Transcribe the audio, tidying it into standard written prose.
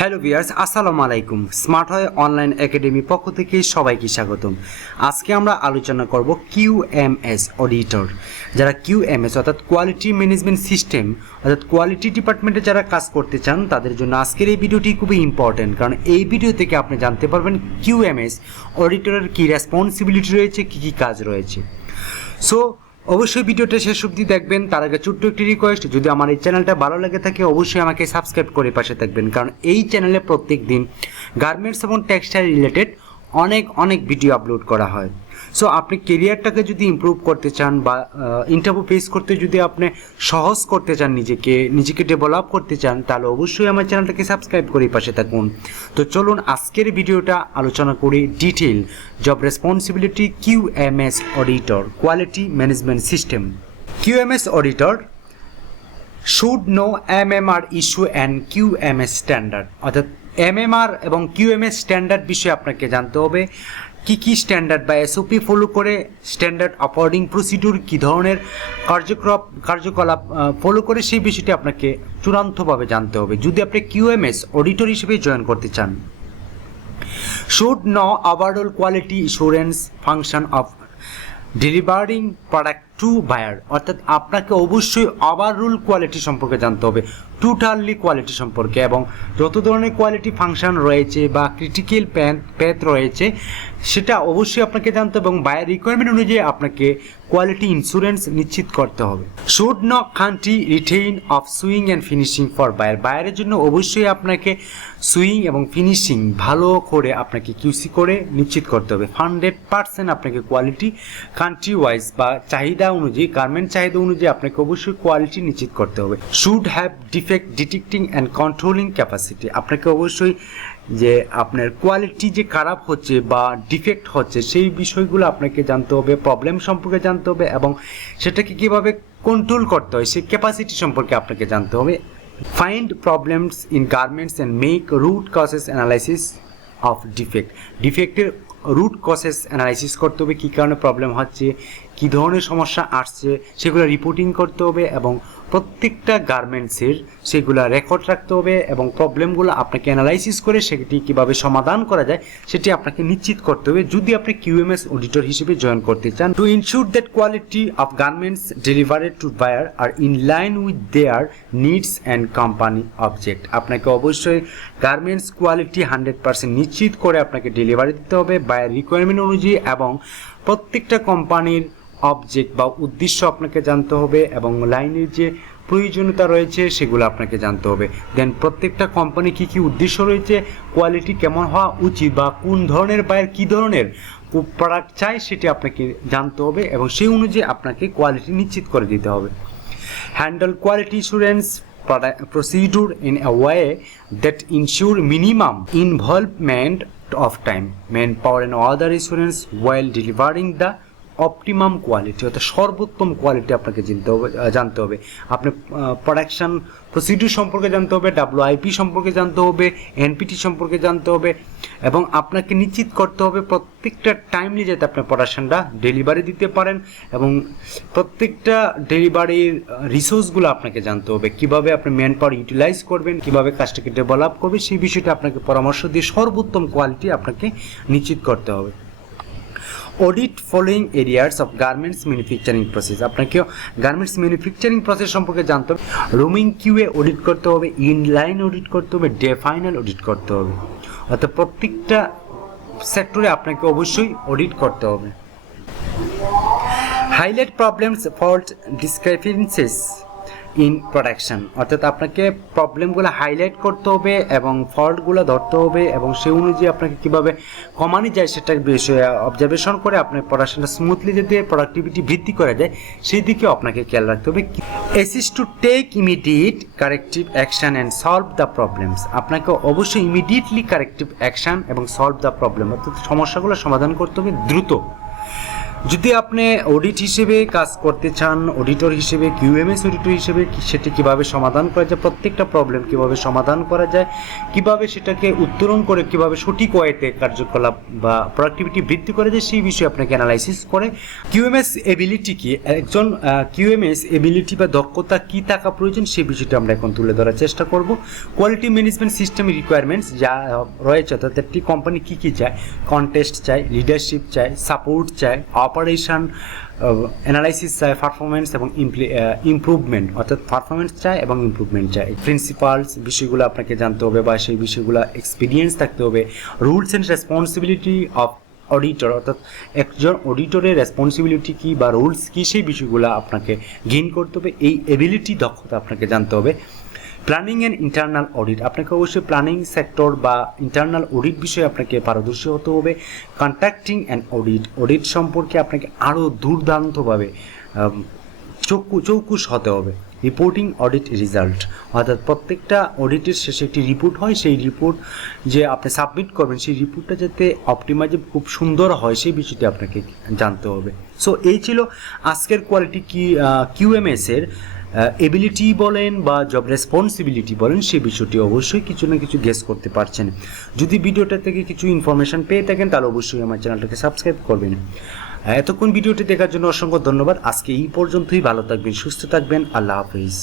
Hello viewers, আসসালামু আলাইকুম। Smart হয় অনলাইন একাডেমি পক্ষ থেকে সবাইকে স্বাগতম। আজকে আমরা আলোচনা করব QMS অডিটর। যারা QMS অর্থাৎ কোয়ালিটি ম্যানেজমেন্ট সিস্টেম অর্থাৎ কোয়ালিটি ডিপার্টমেন্টে যারা কাজ করতে চান তাদের জন্য আজকের এই ভিডিওটি খুবই ইম্পর্টেন্ট, কারণ এই ভিডিও থেকে আপনি জানতে পারবেন QMS অডিটরের কী রেসপন্সিবিলিটি রয়েছে, কী কী কাজ রয়েছে। সো অবশ্যই ভিডিওটা শেষ অবধি দেখবেন। তার আগে ছোট্ট একটি রিকোয়েস্ট, যদি আমার এই চ্যানেলটা ভালো লেগে থাকে অবশ্যই আমাকে সাবস্ক্রাইব করে পাশে থাকবেন, কারণ এই চ্যানেলে প্রত্যেক দিন গার্মেন্টস এবং টেক্সটাইল রিলেটেড অনেক ভিডিও আপলোড করা হয়। সো আপনি কেরিয়ারটাকে যদি ইমপ্রুভ করতে চান বা ইন্টারভিউ ফেস করতে যদি আপনি সহজ করতে চান, নিজেকে ডেভেলপ করতে চান, তাহলে অবশ্যই আমার চ্যানেলটাকে সাবস্ক্রাইব করে পাশে থাকুন। তো চলুন আজকের ভিডিওটা আলোচনা করি detail job responsibility QMS auditor, quality management system. QMS auditor should know MMR issue and QMS standard, অর্থাৎ MMR এবং QMS স্ট্যান্ডার্ড বিষয়ে আপনাকে জানতে হবে। কি স্ট্যান্ডার্ড বা SOP ফলো করে, স্ট্যান্ডার্ড অপারেটিং প্রসিডিউর কী ধরনের কার্যকলাপ ফলো করে, সেই বিষয়টি আপনাকে চূড়ান্তভাবে জানতে হবে যদি আপনি QMS অডিটর হিসেবে জয়েন করতে চান। Should know overall quality assurance function of delivering product to buyer, অর্থাৎ আপনাকে অবশ্যই ওভারঅল কোয়ালিটি সম্পর্কে জানতে হবে, টোটালি কোয়ালিটি সম্পর্কে, এবং যত ধরনের কোয়ালিটি ফাংশন রয়েছে বা ক্রিটিক্যাল প্যাথ রয়েছে সেটা অবশ্যই আপনাকে জানতে হবে, এবং বায়ার রিকোয়ারমেন্ট অনুযায়ী আপনাকে কোয়ালিটি ইন্স্যুরেন্স নিশ্চিত করতে হবে। Should not country retain of swing and finishing for বায়ারের জন্য অবশ্যই আপনাকে সুইং এবং ফিনিশিং ভালো করে আপনাকে QC করে নিশ্চিত করতে হবে। 100% আপনাকে কোয়ালিটি কান্ট্রি ওয়াইজ বা চাহিদা অনুযায়ী, গার্মেন্ট চাহিদা অনুযায়ী আপনাকে অবশ্যই কোয়ালিটি নিশ্চিত করতে হবে। Should have defect detecting and controlling capacity, আপনাকে অবশ্যই যে আপনার কোয়ালিটি যে খারাপ হচ্ছে বা ডিফেক্ট হচ্ছে সেই বিষয়গুলো আপনাকে জানতে হবে, প্রবলেম সম্পর্কে জানতে হবে, এবং সেটাকে কীভাবে কন্ট্রোল করতে হয় সেই ক্যাপাসিটি সম্পর্কে আপনাকে জানতে হবে। Find problems in garments and make root causes analysis of ডিফেক্টের রুট কজেস অ্যানালাইসিস করতে হবে, কী কারণে প্রবলেম হচ্ছে, কী ধরনের সমস্যা আসছে সেগুলো রিপোর্টিং করতে হবে, এবং প্রত্যেকটা গার্মেন্টসের সেগুলো রেকর্ড রাখতে হবে, এবং প্রবলেমগুলো আপনাকে অ্যানালাইসিস করে সেটি কীভাবে সমাধান করা যায় সেটি আপনাকে নিশ্চিত করতে হবে যদি আপনি QMS অডিটর হিসেবে জয়েন করতে চান। To ensure that quality of garments delivered to buyer are in line with their needs and company object, আপনাকে অবশ্যই গার্মেন্টস কোয়ালিটি 100% নিশ্চিত করে আপনাকে ডেলিভারি দিতে হবে বায়ার রিকোয়ারমেন্ট অনুযায়ী, এবং প্রত্যেকটা কোম্পানির অবজেক্ট বা উদ্দেশ্য আপনাকে জানতে হবে, এবং লাইনের যে প্রয়োজনীয়তা রয়েছে সেগুলো আপনাকে জানতে হবে। দেন প্রত্যেকটা কোম্পানি কী উদ্দেশ্য রয়েছে, কোয়ালিটি কেমন হওয়া উচিত বা কোন ধরনের বায়ার কী ধরনের প্রোডাক্ট চাই সেটি আপনাকে জানতে হবে, এবং সেই অনুযায়ী আপনাকে কোয়ালিটি নিশ্চিত করে দিতে হবে। Handle quality insurance procedure in a way that ensure minimum involvement of time, manpower and other assurance while delivering the optimum quality, অর্থাৎ সর্বোত্তম কোয়ালিটি আপনাকে জানতে হবে। আপনি প্রোডাকশন প্রসিডিউর সম্পর্কে জানতে হবে, WIP সম্পর্কে জানতে হবে, NPT সম্পর্কে জানতে হবে, এবং আপনাকে নিশ্চিত করতে হবে প্রত্যেকটা টাইমলি যাতে আপনি প্রোডাকশনটা ডেলিভারি দিতে পারেন, এবং প্রত্যেকটা ডেলিভারির রিসোর্সগুলো আপনাকে জানতে হবে, কীভাবে আপনি ম্যান পাওয়ার ইউটিলাইজ করবেন, কীভাবে কাজটাকে ডেভেলপ করবে, সেই বিষয়টা আপনাকে পরামর্শ দিয়ে সর্বোত্তম কোয়ালিটি আপনাকে নিশ্চিত করতে হবে। Audit following areas of garments manufacturing process, আপনাকে গার্মেন্টস ম্যানুফ্যাকচারিং প্রসেস সম্পর্কে জানতে হবে। রুমিং QA অডিট করতে হবে, ইনলাইন অডিট করতে হবে, ফাইনাল অডিট করতে হবে, অর্থাৎ প্রত্যেকটা সেক্টরে আপনাকে অবশ্যই অডিট করতে হবে। Highlight problems, fault, discrepancies in production, অর্থাৎ আপনাকে প্রবলেমগুলো হাইলাইট করতে হবে এবং ফল্টগুলো ধরতে হবে, এবং সেই অনুযায়ী আপনাকে কীভাবে কমানো যায় সেটার বিষয়ে অবজারভেশন করে আপনার পড়াশোনা স্মুথলি যাতে প্রোডাক্টিভিটি বৃদ্ধি করা যায় সেই দিকেও আপনাকে খেয়াল রাখতে হবে। Assist to take immediate corrective action and solve the problems, আপনাকে অবশ্যই ইমিডিয়েটলি কারেক্টিভ অ্যাকশন এবং সলভ দ্য প্রবলেম, অর্থাৎ সমস্যাগুলো সমাধান করতে হবে দ্রুত। যদি আপনি অডিট হিসেবে কাজ করতে চান, অডিটর হিসেবে, কিউএমএস অডিটর হিসেবে সেটি কিভাবে সমাধান করা যায়, প্রত্যেকটা প্রবলেম কিভাবে সমাধান করা যায়, কিভাবে সেটাকে উত্তরণ করে কিভাবে সঠিক ওয়েতে কার্যকলাপ বা প্রোডাক্টিভিটি বৃদ্ধি করা যায়, সেই বিষয়ে আপনাকে অ্যানালাইসিস করে কিউএমএস এবিলিটি কি, একজন কিউএমএস এবিলিটি বা দক্ষতা কি থাকা প্রয়োজন, সেই বিষয়টা আমরা এখন তুলে ধরার চেষ্টা করব। কোয়ালিটি ম্যানেজমেন্ট সিস্টেমের রিকোয়ারমেন্টস যা রয়েছে, অর্থাৎ একটি কোম্পানি কী কী চায়, কন্টেস্ট চায়, লিডারশিপ চায়, সাপোর্ট চায়, অপারেশন অ্যানালাইসিস চায়, পারফরমেন্স এবং ইমপ্রুভমেন্ট, অর্থাৎ পারফরমেন্স চায় এবং ইমপ্রুভমেন্ট চায়। প্রিন্সিপালস বিষয়গুলো আপনাকে জানতে হবে বা সেই বিষয়গুলো এক্সপিরিয়েন্স থাকতে হবে। Rules and responsibility of auditor, অর্থাৎ একজন অডিটরের রেসপন্সিবিলিটি কী বা রুলস কী, সেই বিষয়গুলো আপনাকে গেইন করতে হবে। এই এবিলিটি দক্ষতা আপনাকে জানতে হবে। প্ল্যানিং অ্যান্ড ইন্টারনাল অডিট, আপনাকে অবশ্যই প্ল্যানিং সেক্টর বা ইন্টারনাল অডিট বিষয়ে আপনাকে পারদর্শী হতে হবে। কন্ট্যাক্টিং অ্যান্ড অডিট সম্পর্কে আপনাকে আরও দুর্দান্তভাবে চৌকুশ হতে হবে। রিপোর্টিং অডিট রেজাল্ট, অর্থাৎ প্রত্যেকটা অডিটের শেষে একটি রিপোর্ট হয়, সেই রিপোর্ট যে আপনি সাবমিট করবেন, সেই রিপোর্টটা যাতে অপটিমাইজ খুব সুন্দর হয়, সেই বিষয়টি আপনাকে জানতে হবে। সো এই ছিল আজকের কোয়ালিটি কিউএমএসের এবিলিটি বলেন বা জব রেসপন্সিবিলিটি বলেন, সেই বিষয়টি অবশ্যই কিছু না কিছু গেস করতে পারছেন। যদি ভিডিওটা থেকে কিছু ইনফরমেশন পেয়ে থাকেন তাহলে অবশ্যই আমার চ্যানেলটাকে সাবস্ক্রাইব করবেন। এতক্ষণ ভিডিওটি দেখার জন্য অসংখ্য ধন্যবাদ। আজকে এই পর্যন্তই। ভালো থাকবেন, সুস্থ থাকবেন। আল্লাহ হাফিজ।